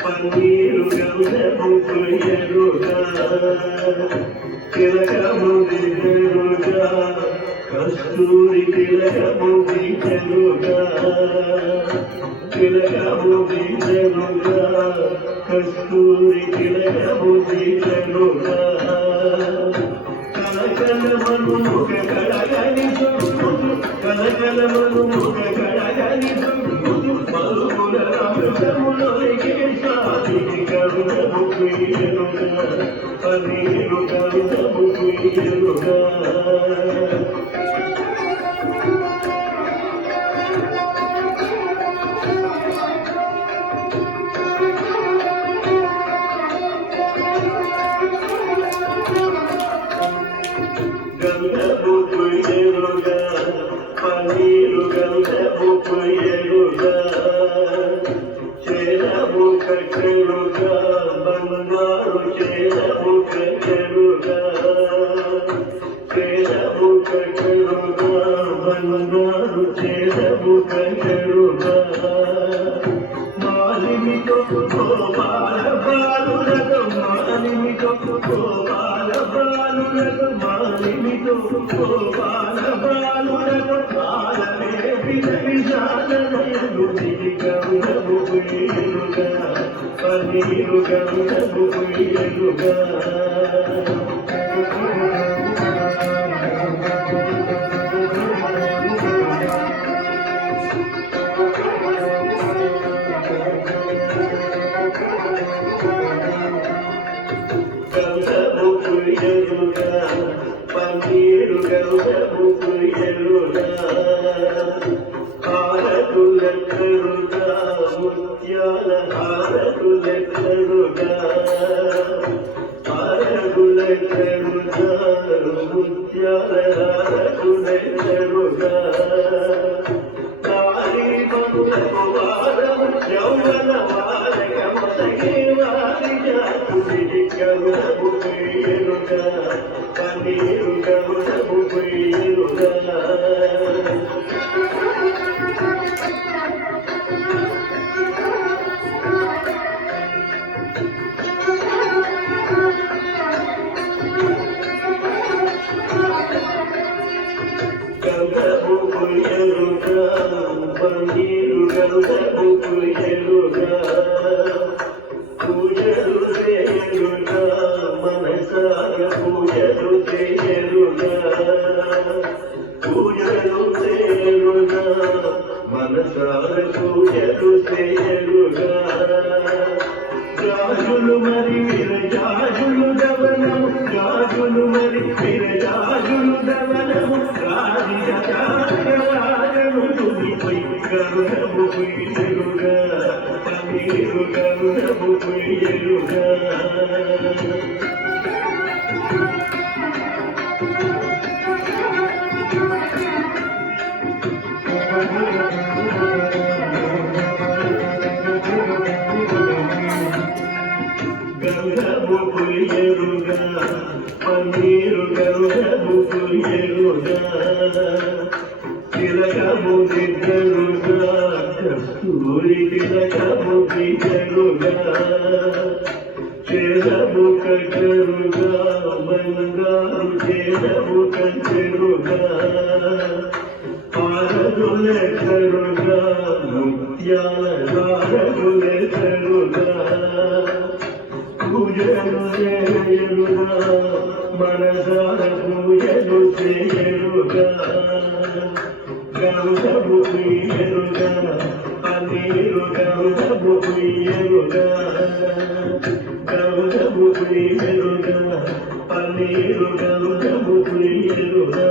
పన్నీరు గంధము కుయ్యరుగా తిలకము దిగరుగా కస్తూరి తిలకము దిగరుగా తిలకము దిగరుగా కస్తూరి తిలకము దిగరుగా కలకలమను ముఖ కళగని కలకలమను ముఖ కళగని మరుముల అమృతములొలికే సాధికి కరుణము కుయ్యరుగా పన్నీరు గంధము కుయ్యరుగా గంధము కుయ్యరుగా పన్నీరు గంధము కుయ్యరుగా చేరము కట్టెరుగా బంగారు చేరము కట్టెరుగా చేరము కట్టెరుగా బంగారు చేరము కట్టెరుగా మాలిమితో గోపాల బాలులకు మాలిమితో గోపాల బాలులకు మాలిమితో గోపాల బాలులకు బాలమే విజాలను గంధము కుయ్యరుగా పన్నీరు గంధము కుయ్యరుగా గంధము కుయ్యరుగా పన్నీరు గంధము కుయ్యరుగా హారతులెక్కరుగా ముత్యాల హారతులెక్కరుగా హారతులెక్కరుగా ముత్యాల హారతులెక్కరుగా నారీ మనులకు వారము యౌవన వారకమసగే వారి జాతుడి గంధము కుయ్యరుగా పన్నీరు గంధము కుయ్యరుగా గంధము కుయ్యరుగా పన్నీరు గంధము కుయ్యరుగా పూజలు చేయరుగా మనసార పూజలు చేయరుగా పూజలు చేయరుగా మనసార పూజలు చేయరుగా గాజులు మరి విరజాజులు దవనము గాజులు మరి విరజాజులు దవనము రాజము తుదిపై గంధము కుయ్యరుగా పన్నీరు గంధము కుయ్యరుగా గంధము కుయ్యరుగా పన్నీరు గంధము కుయ్యరుగా తిలకము దిద్దరుగా కస్తూరి తిలకము దిద్దరుగా చేరము కట్టరుగా బంగారు చేరము కట్టరుగా హారతులెక్కరుగా ముత్యాల హారతులెక్కరుగా పూజలు చేయరుగా మనసార పూజలు చేయరుగా గంధము కుయ్యరుగా పన్నీరు గంధము కుయ్యరుగా గంధము కుయ్యరుగా పన్నీరు గంధము కుయ్యరుగా